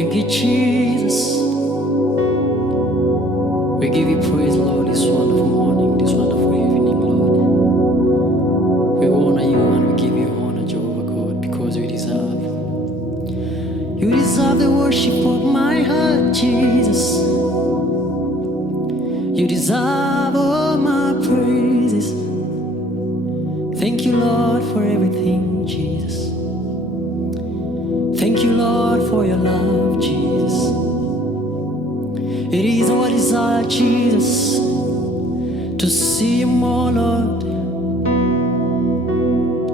Thank you, Jesus. We give you praise, Lord, this wonderful morning, this wonderful evening, Lord. We honor you and we give you honor, Jehovah God, because you deserve. You deserve the worship of my heart, Jesus. You deserve all my praises. Thank you, Lord, for everything, Jesus. Thank you, Lord, for your love, Jesus. It is our desire, Jesus, to see you more, Lord,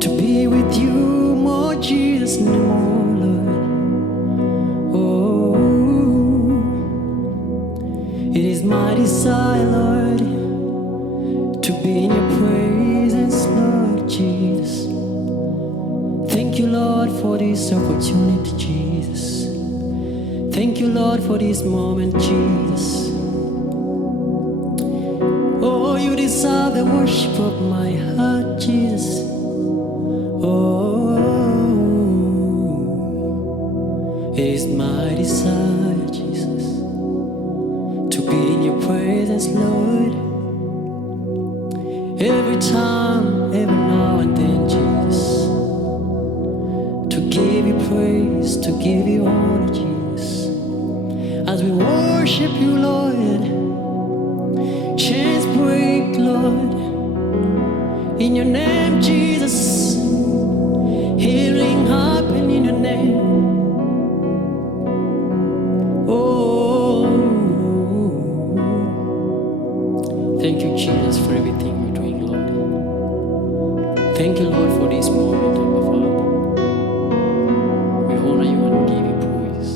to be with you more, Jesus, no more, Lord. Oh, it is my desire, Lord, to be in your presence, Lord Jesus. Thank you, Lord, for this opportunity, Jesus. Thank you, Lord, for this moment, Jesus. Oh, you deserve the worship of my heart, Jesus. Oh, it is my desire, Jesus, to be in your presence, Lord. Every time, every now and then, Jesus, to give you praise, to give you honor, Jesus. As we worship you, Lord, chains break, Lord. In your name, Jesus, healing happen in your name. Oh, thank you, Jesus, for everything you're doing, Lord. Thank you, Lord, for this moment, Abba Father. We honor you and we give you praise.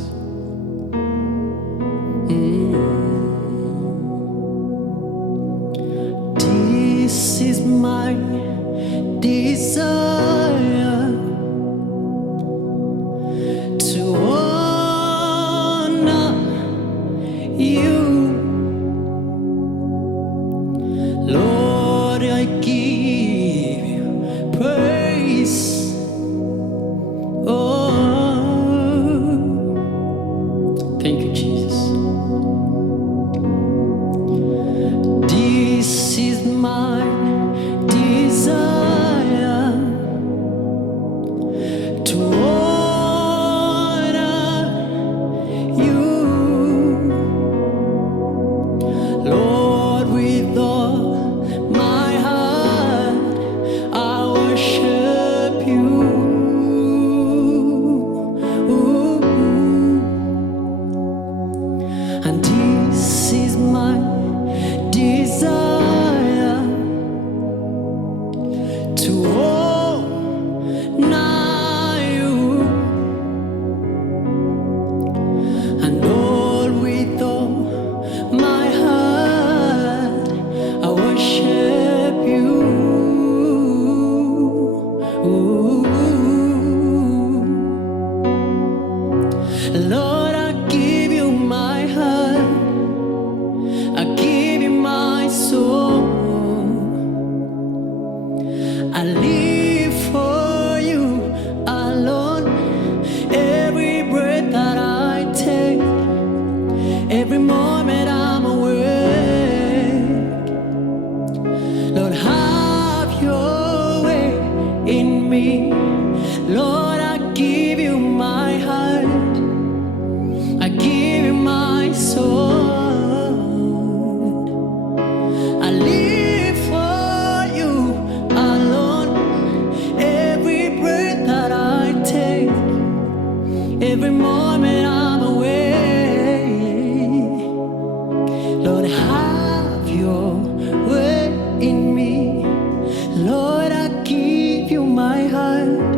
This is my desire, to honor you. Lord, I give you praise. Oh, thank you, Jesus. This is my desire, to honor you. Lord, with all my heart, I worship you. And this is my desire, to honor you. And Lord, with all my heart, I worship you. Lord, I give you my heart, I give you my soul. I live for you alone. Every breath that I take, every moment I'm awake. Lord, have your way in me. Lord, I give you my heart, I give you my soul. I live for you alone. Every breath that I take, every moment I'm awake. Lord, have your way in me. Lord, I give you my heart,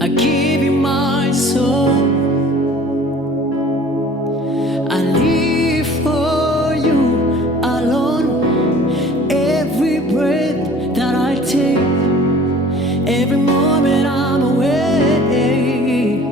I give you my soul. I live for you alone. Every breath that I take, every moment I'm awake.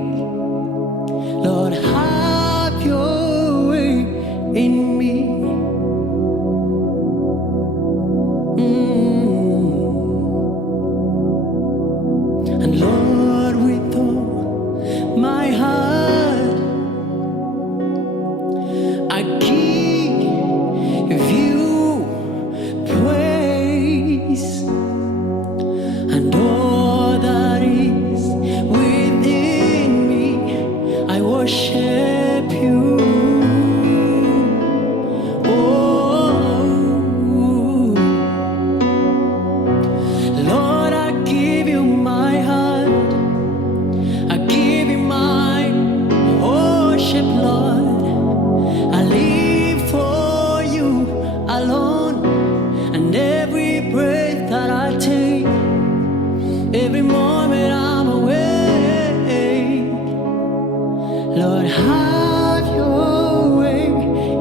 Lord, have your way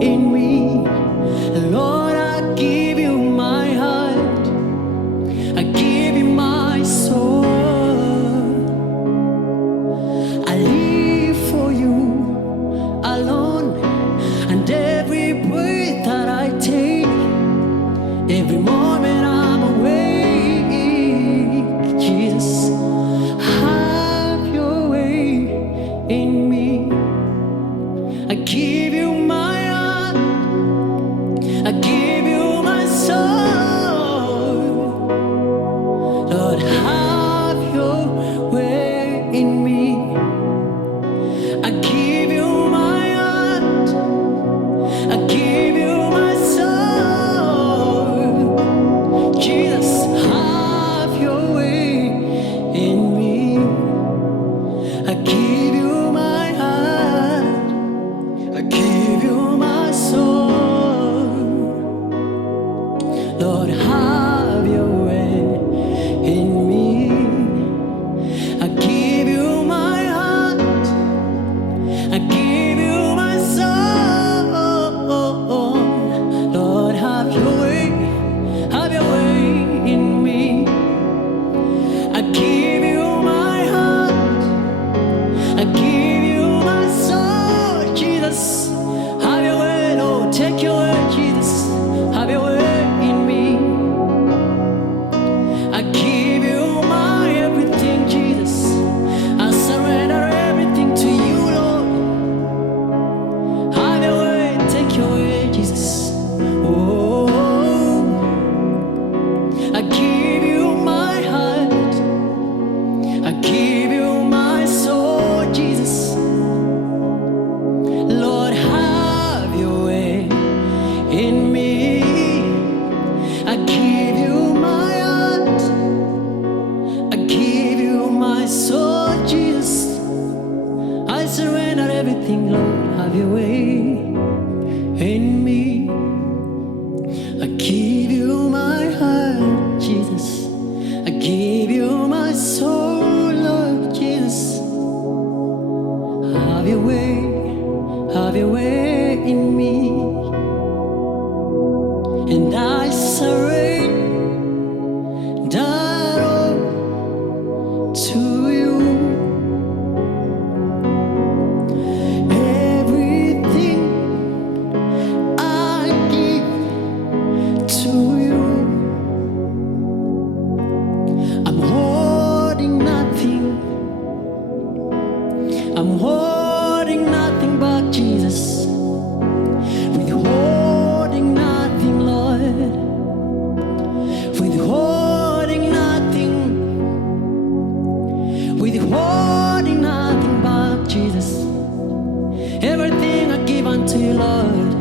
in me. Lord, I give you my heart. I give you my soul. I live for you alone. And every breath that I take, every moment I'm awake, Jesus, have your way in me. I give you my heart, I give you my soul. Lord, have your way in me. I give you my heart, I give you my soul. Jesus, have your way in me. I give you my heart, I give you my soul. Lord, have your way in me. I give you my heart, I give you my soul. Lord, have your way in me. I give you my heart, I give you my soul. Jesus, have your way, Lord, take your way, Jesus, have your way in me. I give you my everything, Jesus. I surrender everything to you, Lord. Have your way, take your way, Jesus. Oh, I give you my heart, I give you my soul, Jesus. Lord, have your way in me. I give you my heart, I give you my soul, Jesus. I surrender everything, Lord, have your way in me. I give you my heart, Jesus. I give you my soul, Lord Jesus. Have your way in me. And I surrender all to you. Everything I give to you. I'm holding nothing. I'm holding nothing but Jesus. Withholding nothing, Lord. Withholding nothing. Withholding nothing but Jesus. Everything I give unto you, Lord.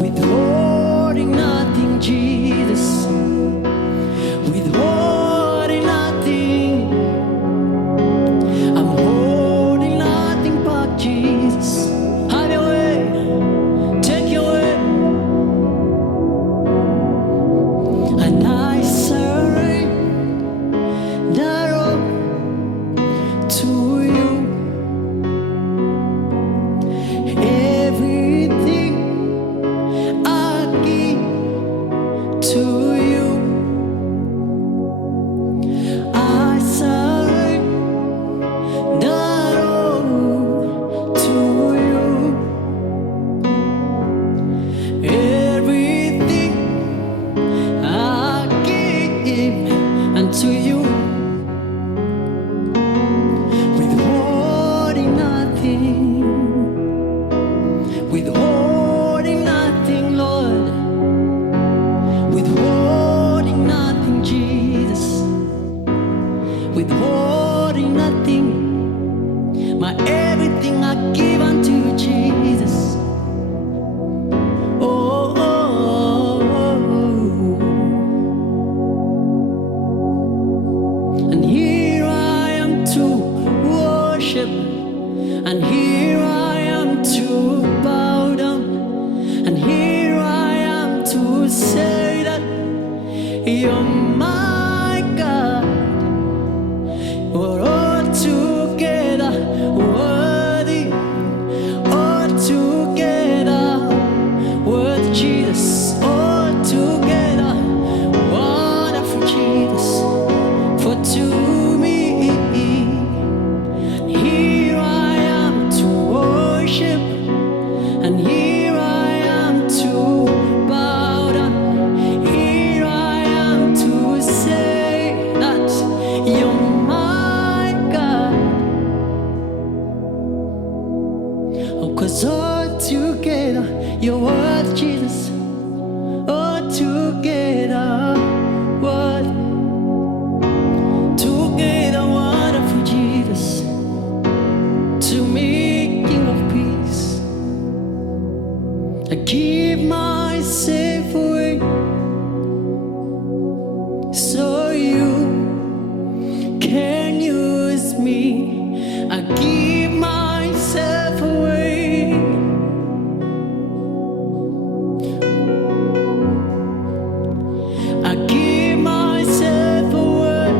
Withholding nothing, Jesus. Withholding nothing. I'm holding nothing but Jesus. Have your way, take your way. And I surrender all to you. Everything I give to you. I surrender all to you. Everything I give unto you. Withholding nothing. Withholding nothing, Lord. Withholding nothing, Jesus. Withholding nothing. My everything I give unto you, Jesus. Oh, oh, oh, oh. And here I am to worship, and here I am to bow down, and here I am to say that you're my God. We're all together 'cause all together you're worth Jesus. All together, what? Together, wonderful Jesus. To me, King of Peace, I give myself away so you can use me. I give myself away. I give myself away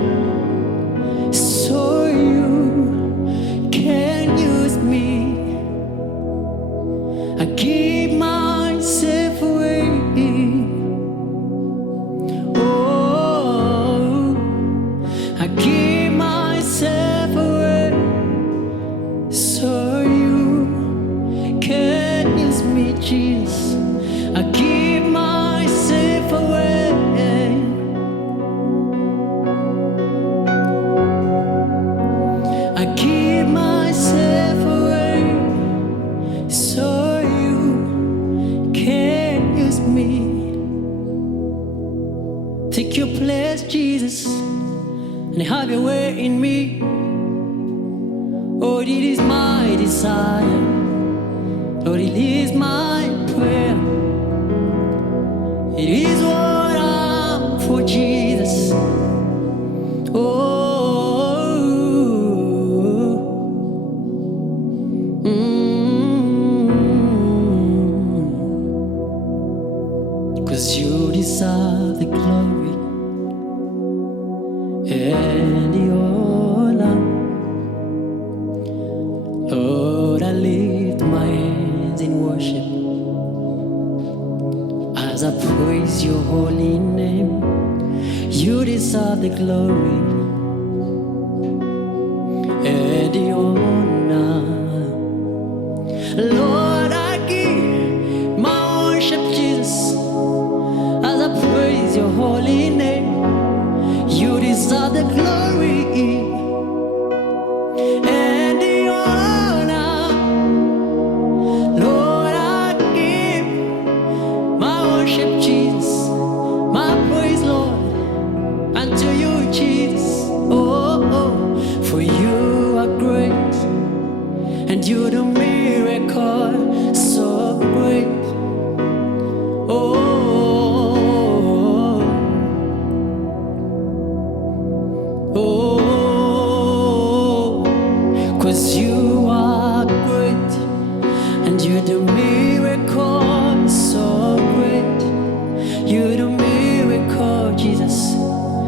so you can use me. I give myself away. Oh, I give myself away so you can use me, Jesus. I give myself away. I give myself away so you can use me. Take your place, Jesus, and have your way in me. Oh, it is my desire. Lord, it is my prayer. It is what I'm for, Jesus. Oh, cause you deserve the glory and the honor. Lord, I lift my hands in worship as I praise your holy name. You deserve the glory and the honor. Lord, I give my worship, Jesus, as I praise your holy name. You deserve the glory and the honor. Lord, I give my worship, Jesus, my praise, Lord, unto you, Jesus. Oh, oh, for you are great, and you do miracle so great. Oh, oh, 'cause you are great, and you do miracles so great. You do miracle, Jesus,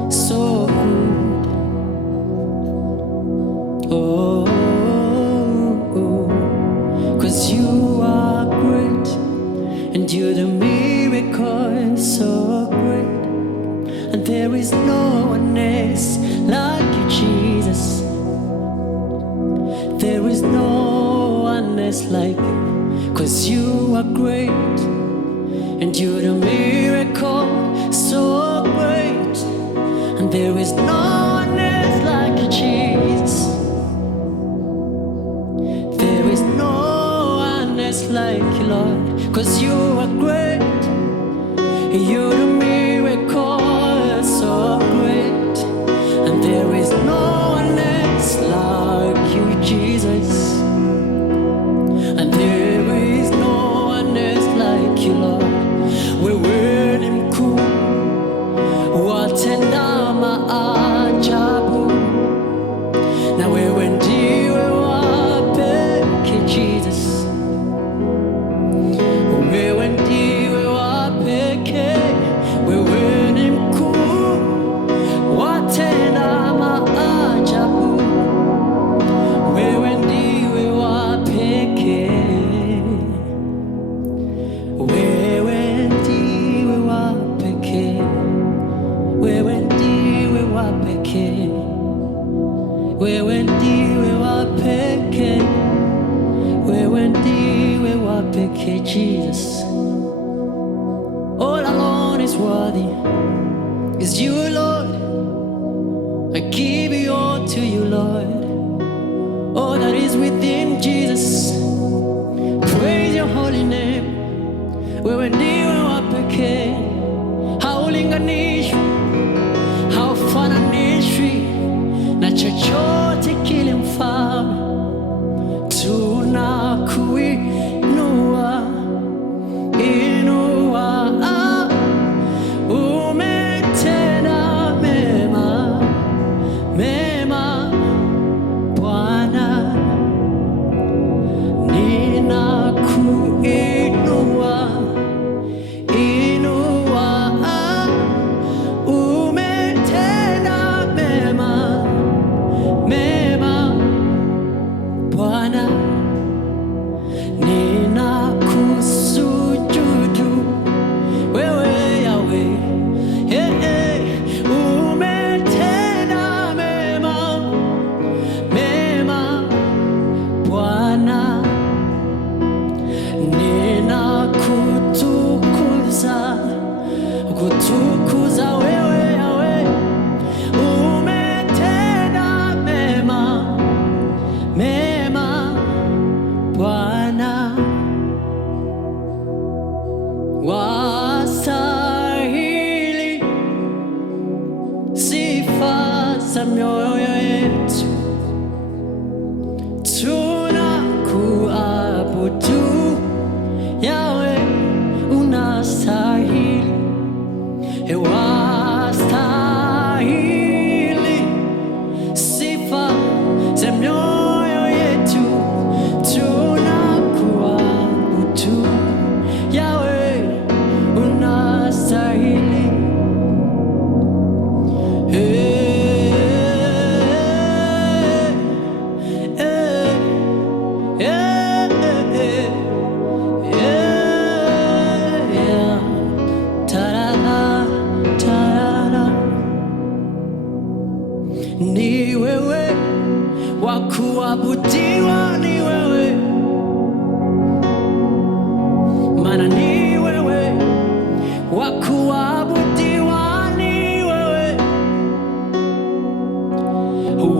so good. Oh, 'cause you are great, and you do miracles so great. And there is no one else like you, Jesus. There is no one else like you, 'cause you are great, and you do miracle so great. And there is no one else like you, Jesus. There is no one else like you, Lord, 'cause you are great. You do miracles so great. And there is no one else like you, Jesus. And there is no one else like you, Lord. Wewe ni mkuu, watenda maajabu, na wewe ndiwe wa pekee, Jesus. Wewe ndiwe wa pekee. Wewe ni mkuu, watenda maajabu, wewe ndiwe wa pekee. Wewe ndiwe wa pekee. Wewe ndiwe wa pekee. Wewe ndiwe wa pekee. Wewe ndiwe wa pekee, Jesus. All alone is worthy is you, Lord. I give it all to you, Lord. All that is within Jesus, wewe ndiwe wa pekee, haulinganishwi, haufananishwi na chochote kile mfalme. Tunakuinua, inua, umetenda mema, mema Bwana. Ninakuinua, inua, umetenda mema, mema Bwana. Ninakusujudu wewe Yahweh, umetenda mema, mema Bwana. Ninakutukuza, kutukuza wewe Yahweh, umetenda mema, mema Bwana. Wastahili sifa za mioyo yetu, tunakuabudu Yahweh, unastahili. Wastahili sifa za mioyo yetu, tunakuabudu Yahweh, unastahili. Ni wewe wakuabudiwa, ni wewe, maana ni wewe wakuabudiwa, ni wewe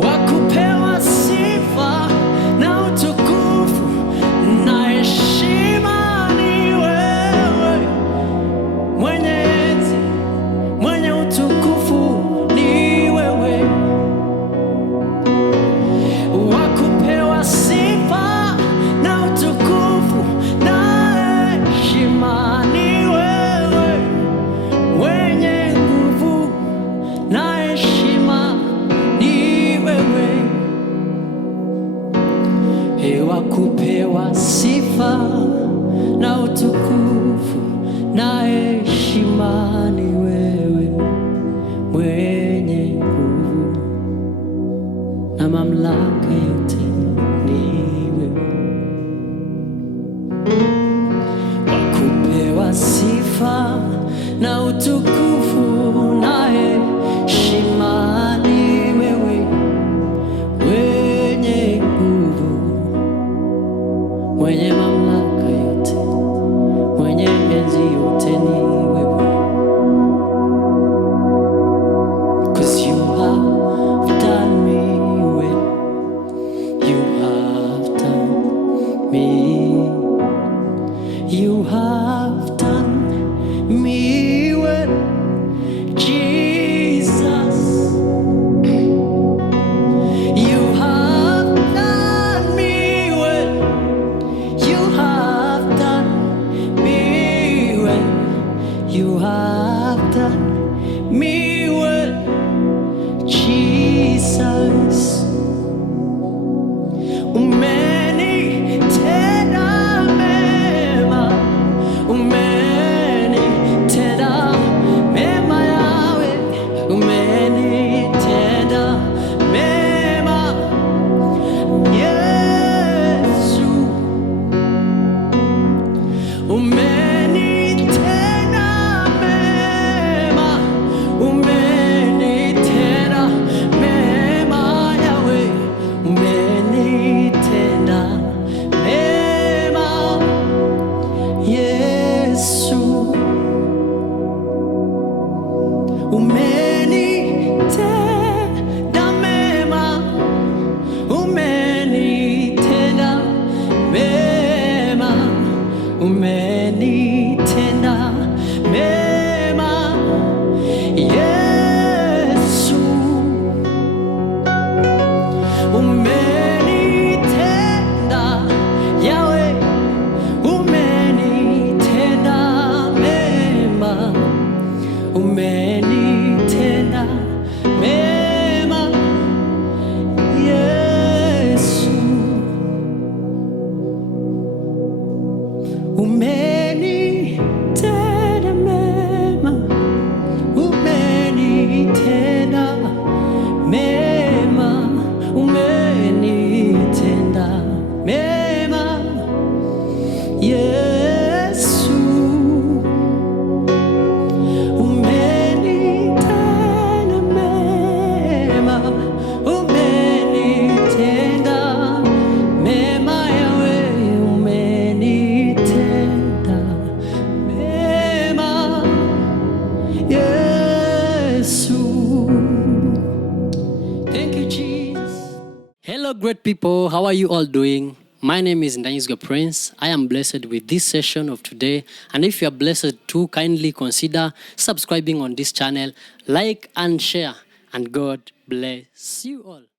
wakupewa sifa na utukufu na heshima, ni wewe mwenye enzi, mwenye utukufu, ni wewe wakupewa sifa na utukufu na heshima, ni wewe mwenye nguvu na heshima, ni wewe wakupewa sifa na utukufu na heshima, ni wewe mwenye nguvu na mamlaka yote, ni wewe wakupewa sifa na utukufu na heshima, ni wewe mwenye nguvu, mwenye mamlaka yote, mwenye enzi yote, ni wewe. 'Cause you have done me well, you have done me, you have done me well, Jesus. You have done me well, you have done me well, you have done me well, Jesus. Umenitenda mema, umenitenda mema Yahweh, umenitenda mema Yesu, umenitenda mema, umenitenda mema Yahweh, umenitenda Yesu. Thank you, Jesus. Hello, great people. How are you all doing? My name is Ndakwifuriza. I am blessed with this session of today. And if you are blessed too, kindly consider subscribing on this channel, like and share. And God bless you all.